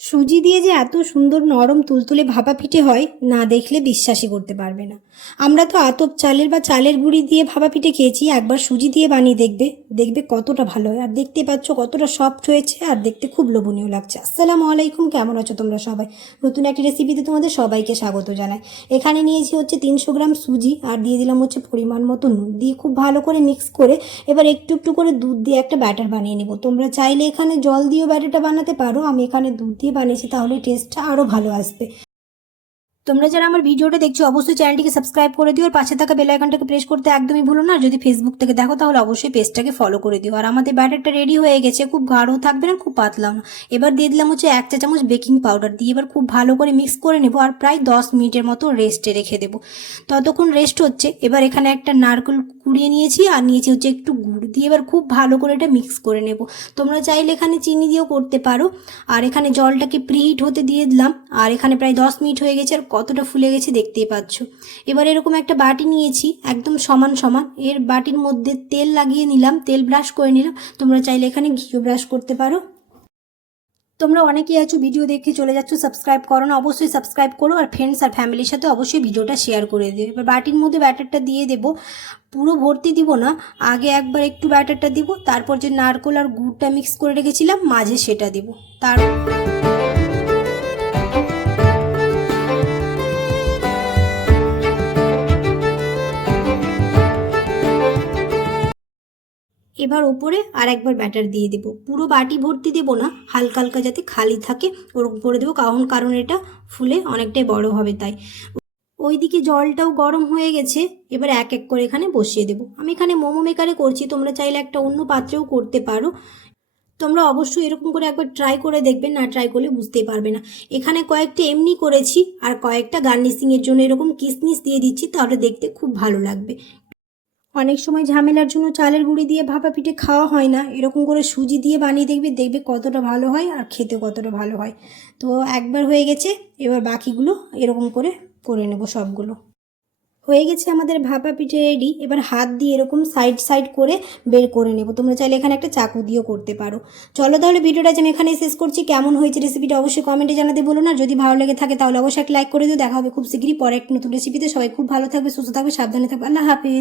সুজি দিয়ে যে এত সুন্দর নরম তুলতুলে ভাপা পিঠে হয় না দেখলে বিশ্বাসই করতে পারবে না। আমরা তো আতপ চালের বা চালের গুঁড়ি দিয়ে ভাপা পিঠে খেয়েছি, একবার সুজি দিয়ে বানিয়ে দেখবে, দেখবে কতটা ভালো হয়। আর দেখতে পাচ্ছ কতটা সফট হয়েছে আর দেখতে খুব লোভনীয় লাগছে। আসসালামু আলাইকুম, কেমন আছো তোমরা সবাই? নতুন একটি রেসিপিতে তোমাদের সবাইকে স্বাগত জানাই। এখানে নিয়েছি হচ্ছে 300 গ্রাম সুজি আর দিয়ে দিলাম হচ্ছে পরিমাণ মতো নুন, দিয়ে খুব ভালো করে মিক্স করে এবার একটু একটু করে দুধ দিয়ে একটা ব্যাটার বানিয়ে নেব। তোমরা চাইলে এখানে জল দিয়েও ব্যাটারটা বানাতে পারো, আমি এখানে দুধ দিয়ে বানিয়েছি, তাহলে টেস্টটা আরও ভালো আসবে। তোমরা যারা আমার ভিডিওটা দেখছো অবশ্যই চ্যানেলটিকে সাবস্ক্রাইব করে দিও আর পাশে থাকা বেল আইকনটাকে প্রেস করতে একদমই ভুলো না। আর যদি ফেসবুক থেকে দেখো তাহলে অবশ্যই পেজটাকে ফলো করে দিও। আর আমাদের ব্যাটারটা রেডি হয়ে গেছে, খুব গাঢ় থাকবে না, খুব পাতলাও না। এবার দিয়ে দিলাম হচ্ছে 1 চা চামচ বেকিং পাউডার, দিয়ে এবার খুব ভালো করে মিক্স করে নেবো আর প্রায় 10 মিনিটের মতো রেস্টে রেখে দেবো। ততক্ষণ রেস্ট হচ্ছে, এবার এখানে একটা নারকেল কুড়িয়ে নিয়েছি আর নিয়েছি হচ্ছে একটু গুড়, দিয়ে এবার খুব ভালো করে এটা মিক্স করে নেব। তোমরা চাইলে এখানে চিনি দিয়েও করতে পারো। আর এখানে জলটাকে প্রিহিট হতে দিয়ে দিলাম আর এখানে প্রায় 10 মিনিট হয়ে গেছে আর কতটা ফুলে গেছে দেখতেই পাচ্ছ। এবার এরকম একটা বাটি নিয়েছি একদম সমান সমান, এর বাটির মধ্যে তেল লাগিয়ে নিলাম, তেল ব্রাশ করে নিলাম। তোমরা চাইলে এখানে ঘিও ব্রাশ করতে পারো। তোমরা অনেকেই আছো ভিডিও দেখে চলে যাচ্ছ, সাবস্ক্রাইব করো না, অবশ্যই সাবস্ক্রাইব করো আর ফ্রেন্ডস আর ফ্যামিলির সাথে অবশ্যই ভিডিওটা শেয়ার করে দিও। এবার বাটির মধ্যে ব্যাটারটা দিয়ে দেবো, পুরো ভর্তি দিব না, আগে একবার একটু ব্যাটারটা দিব, তারপর যে নারকেল আর গুড়টা মিক্স করে রেখেছিলাম মাঝে সেটা দিব। তার এবার ওপরে আর একবার ব্যাটার দিয়ে দেবো, পুরো বাটি ভর্তি দেবো না, হালকা হালকা যাতে খালি থাকে ওরকম করে দেবো, কারণ এটা ফুলে অনেকটাই বড় হবে তাই। ওইদিকে জলটাও গরম হয়ে গেছে, এবার এক এক করে এখানে বসিয়ে দেবো। আমি এখানে মোমো মেকারে করছি, তোমরা চাইলে একটা অন্য পাত্রেও করতে পারো। তোমরা অবশ্যই এরকম করে একবার ট্রাই করে দেখবে, না ট্রাই করলে বুঝতেই পারবে না। এখানে কয়েকটা এমনি করেছি আর কয়েকটা গার্নিশিংয়ের জন্য এরকম কিশমিশ দিয়ে দিচ্ছি, তাহলে দেখতে খুব ভালো লাগবে। অনেক সময় ঝামেলার জন্য চালের গুঁড়ি দিয়ে ভাপা পিঠে খাওয়া হয় না, এরকম করে সুজি দিয়ে বানিয়ে দেখবে, দেখবে কতটা ভালো হয় আর খেতে কতটা ভালো হয়। তো একবার হয়ে গেছে, এবার বাকিগুলো এরকম করে করে নেব সবগুলো। হয়ে গেছে আমাদের ভাপা পিঠে রেডি। এবার হাত দিয়ে এরকম সাইড সাইড করে বের করে নেব। তোমরা চাইলে এখানে একটা চাকু দিয়েও করতে পারো। চলো তাহলে ভিডিওটা আমি এখানে শেষ করছি। কেমন হয়েছে রেসিপিটা অবশ্যই কমেন্টে জানাতে বলো না। যদি ভালো লেগে থাকে তাহলে অবশ্যই একটা লাইক করে দিও। দেখা হবে খুব শীঘ্রই পরে একটা নতুন রেসিপিতে। সবাই খুব ভালো থাকবে, সুস্থ থাকবে, সাবধানে থাকবে। আল্লাহ হাফেজ।